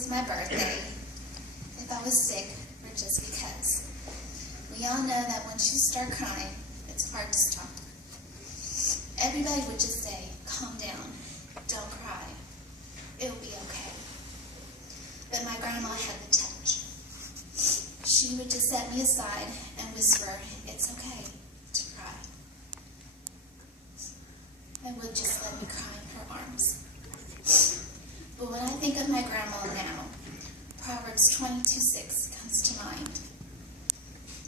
it's my birthday, if I was sick, or just because. We all know that when she starts crying, it's hard to stop her. Everybody would just say, calm down, don't cry, it'll be okay. But my grandma had the touch. She would just set me aside and whisper, it's okay to cry. And would just let me cry in her arms. But when I think of my grandma now, Proverbs 22:6 comes to mind.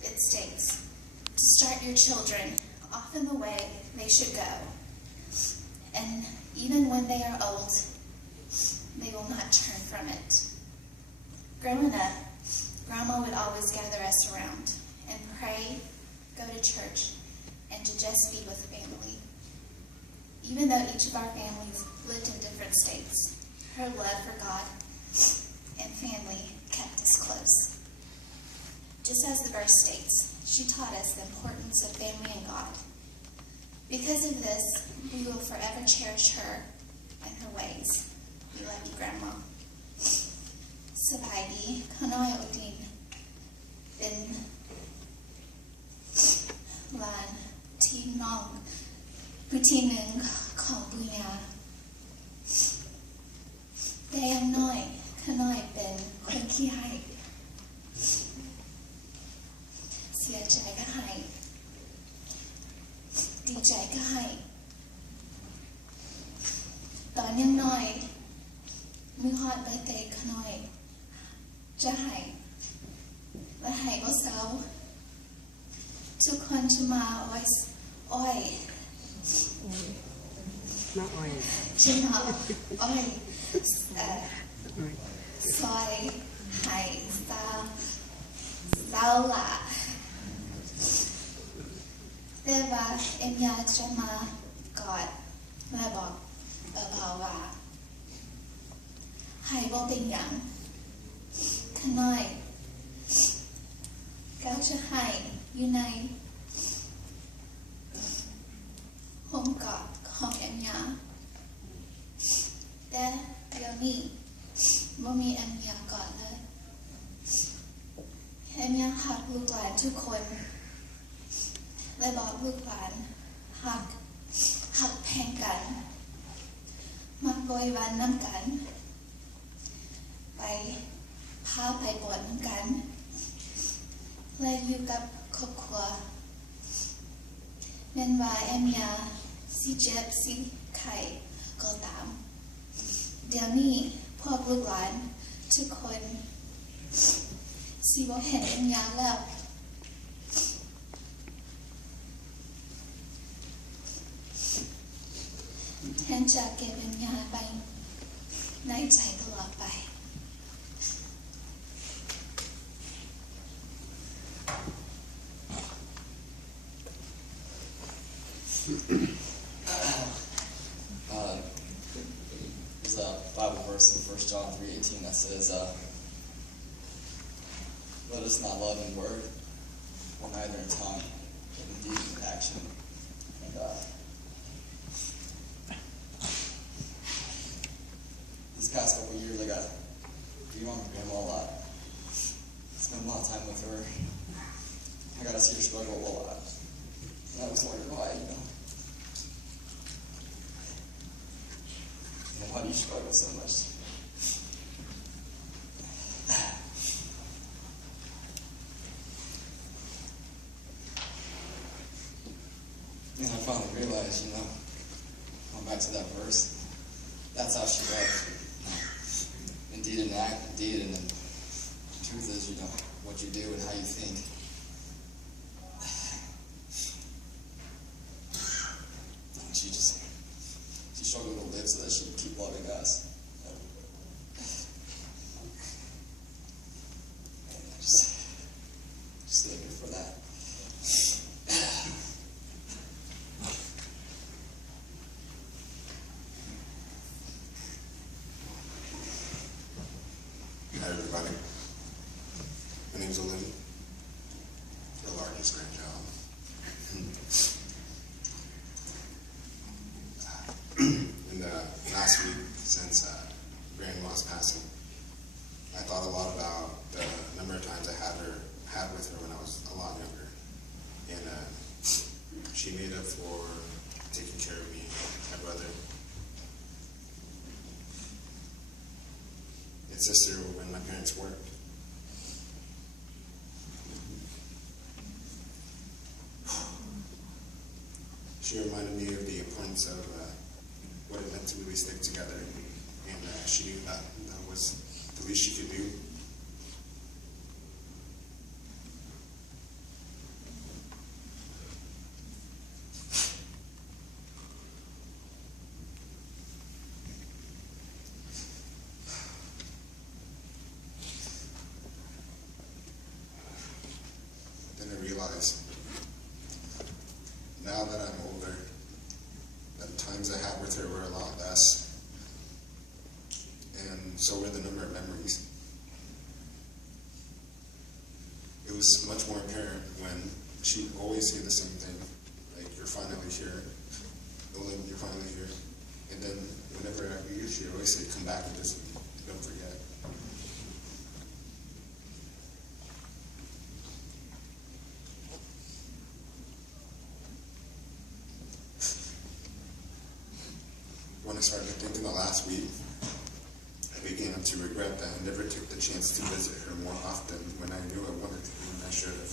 It states, to start your children off in the way they should go, and even when they are old, they will not turn from it. Growing up, Grandma would always gather us around and pray, go to church, and to just be with family. Even though each of our families lived in different states, her love for God and family kept us close. Just as the verse states, she taught us the importance of family and God. Because of this, we will forever cherish her and her ways. We love you, Grandma. Sabaidi, kanai odin, bin lan ti nong, butinung kong bunya. Dayam noi, kanai bin kwen ki hai. Sia chai ka hai. Di chai ka hai. ตอนยังน้อยมือฮอดใบเตยขน้อยจะให้และให้ก็เศร้าทุกคนจะมาอ้อยnot oil จะมาอ้อยซอยให้เศร้าละแต่ว่าเอ็มอยากจะมากอดและบอกเบาๆว่าให้บ่เป็นหยังขน้อยเขาจะให้อยู่ในห้องกอดของเอ็มยาแต่เดี๋ยวนี้บ่มีเอ็มยากอดเลยเอ็มยาหักลูกหลานทุกคนและบอกลูกหลานหักแพงกันมาโวยวันน้ำกันไปพาไปบวชน้ำกันและอยู่กับครอบครัวแม้ว่าเอ็มยาสิเจ็บสิไข้ก็ตามเดี๋ยวนี้พวกลูกหลานทุกคนสิบ่เห็นเอ็มยาแล้วแทนจะเก็บเอ็มยาไปในใจตลอดไปThere's a Bible verse in 1 John 3:18 that says, let us not love in word, or neither in tongue, but in deed and action. And these past couple of years, I got to be on my grandma a lot. Spend a lot of time with her. I got to see her struggle a lot. And I was wondering why, why do you struggle so much? And I finally realized, going back to that verse, that's how she loves. Indeed and act, indeed, and the truth is, what you do and how you think. She struggled to live so that she would keep loving us. And I just looking for that. Hi everybody. My name's Olivia, the largest grandchild. And last week, since Grandma's passing, sister when my parents worked. She reminded me of the importance of what it meant to really stick together, and she knew that was the least she could do. Then I realized, now that I'm older, that the times I had with her were a lot less, and so were the number of memories. It was much more apparent when she'd always say the same thing, like, "You're finally here, Nola, you're finally here." And then whenever I leave, she'd always say, "Come back and visit me, don't forget." When I started thinking the last week, I began to regret that I never took the chance to visit her more often when I knew I wanted to and I should have.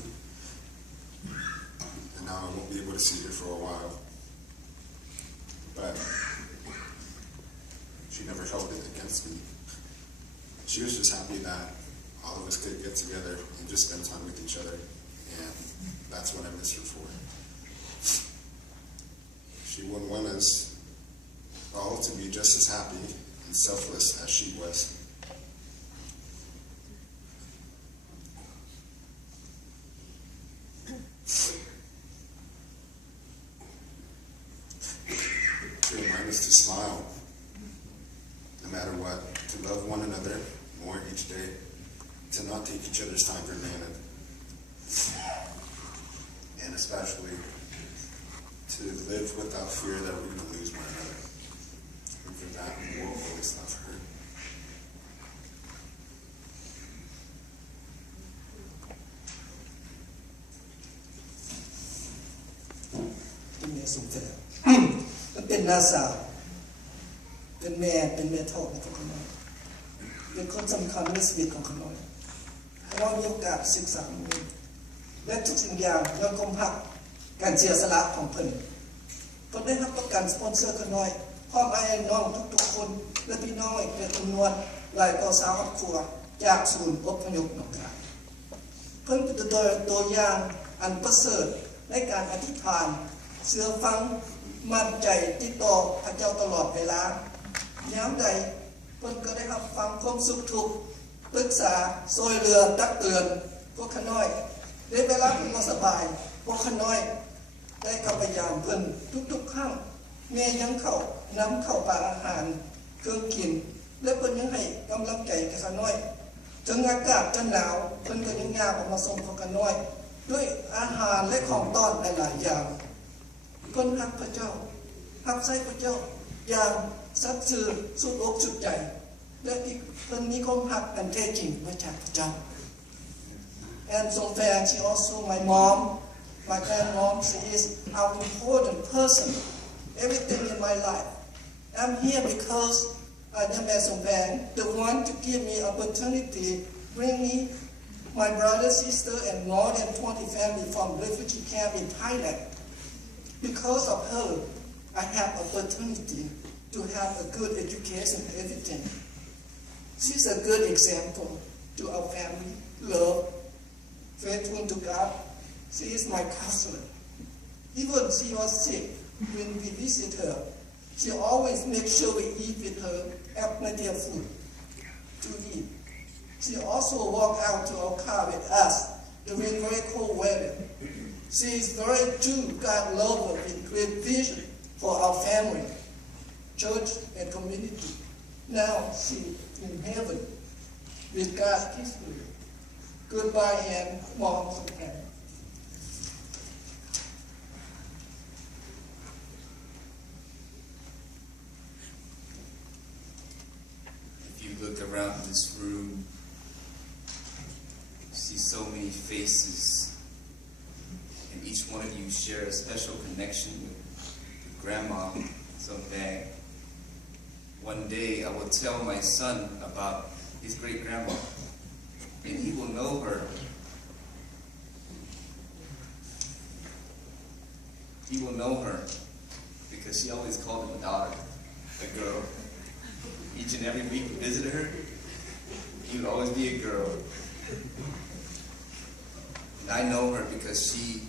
And now I won't be able to see her for a while. But she never held it against me. She was just happy that all of us could get together and just spend time with each other. And that's what I miss her for. She would want us all to be just as happy and selfless as she was. To remind us to smile, no matter what, to love one another more each day, to not take each other's time for granted, and especially to live without fear that we're going to lose one another. And for that, we will always love her. Ini sudah. มันเป็นน้าสาวเป็นแม่ทองของเขาน้อยเป็นคนสำคัญในชีวิตของเขาน้อยเรามีโอกาสศึกษาและทุกสิ่งอย่างเราคงพักการเสียสละของเพิ่นได้รับประกันสปอนเซอร์เขาน้อยพร้อมไอ้น้องทุกๆคนและพี่น้องอีกเป็นจำนวนหลายต่อสาวครอบครัวจากศูนย์อพยพหนองคายเพิ่นเป็นตัวอย่างอันประเสริฐในการอธิษฐานเชื่อฟังมั่นใจติดต่อพระเจ้าตลอดเวลายามใดเพิ่นก็ได้รับฟังความสุขทุกข์ปรึกษาช่วยเหลือตักเตือนพวกข้าน้อยในเวลาเพิ่นบ่สบายพวกข้าน้อยได้เข้าพยายามเพิ่นทุกๆครั้งแม่ยังเข้านำเข้าปลาอาหารเครื่องกินและเพิ่นยังให้กำลังใจแก่ข้าน้อยถึงอากาศจะหนาวเพิ่นก็ยังย่างออกมาส่งพวกข้าน้อยด้วยอาหารและของต้อนหลายๆอย่างเพิ่นรักพระเจ้ารักใส่พระเจ้าอย่างสัตย์ซื่อสุดอกสุดใจและเพิ่นมีความรักอันแท้จริงมาจากพระเจ้า And so far she also my mom my grandmom she is an important person everything in my life I'm here because the one to give me opportunity bring me my brother sister and more than 20 family from refugee camp in Thailand. Because of her, I have opportunity to have a good education and everything. She's a good example to our family, love, faithful to God. She is my counselor. Even she was sick when we visit her. She always makes sure we eat with her, have plenty of food to eat. She also walked out to our car with us during very cold weather. She is very true God lover with great vision for our family, church, and community. Now she in heaven with God peacefully. Goodbye and mom from heaven. If you look around this room, you see so many faces, and each one of you share a special connection with Grandma Sombang. One day I will tell my son about his great-grandma. And he will know her. He will know her because she always called him a daughter, a girl. Each and every week we visited her, he would always be a girl. And I know her because she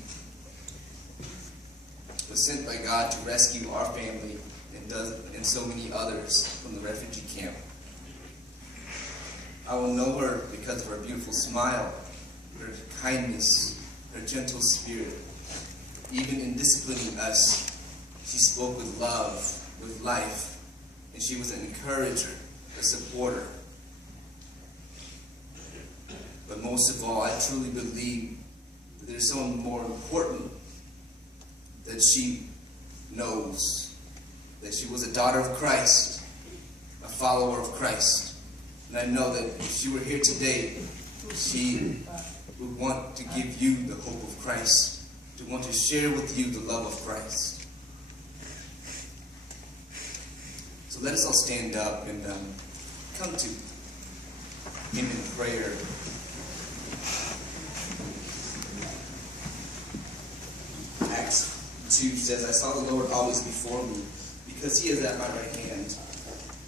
was sent by God to rescue our family and so many others from the refugee camp. I will know her because of her beautiful smile, her kindness, her gentle spirit. Even in disciplining us, she spoke with love, with life, and she was an encourager, a supporter. But most of all, I truly believe that there's someone more important that she knows, that she was a daughter of Christ, a follower of Christ. And I know that if she were here today, she would want to give you the hope of Christ, to want to share with you the love of Christ. So let us all stand up and come to him in prayer. Acts 2 says, I saw the Lord always before me, because he is at my right hand.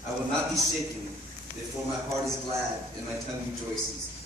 I will not be shaken, therefore my heart is glad, and my tongue rejoices.